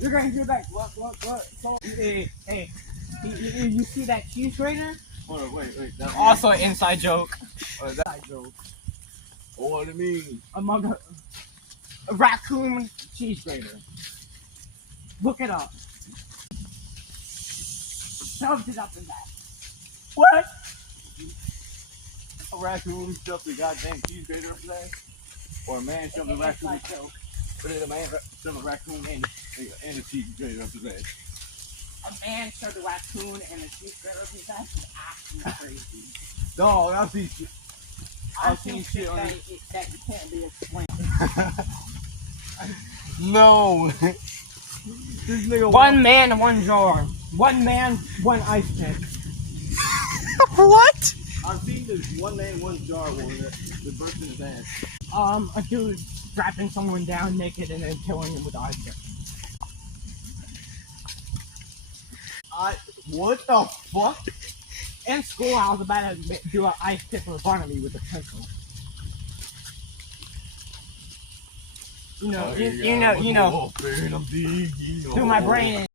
You're gonna do that. What? Hey, you see that cheese grater? Wait. Also an inside joke. Inside joke. What do you mean? Among a raccoon cheese grater. Look it up. Shoved it up in that. What? A raccoon shoved the goddamn cheese grater up there? Or a man shoved a raccoon? But a man shoved a raccoon and a cheese grater up his ass. A man shoved a raccoon and a cheese grater up his ass is actually crazy. Dog, I've seen shit. I've seen shit that can't be explained. No. This nigga One man, one jar. One man, one ice pick. What? I've seen this one man, one jar one that burst in his ass. A dude strapping someone down naked and then killing him with ice pick. What the fuck? In school, I was about to do an ice pick in front of me with a pencil. You know, Oh, you know, man, I'm big, through my brain.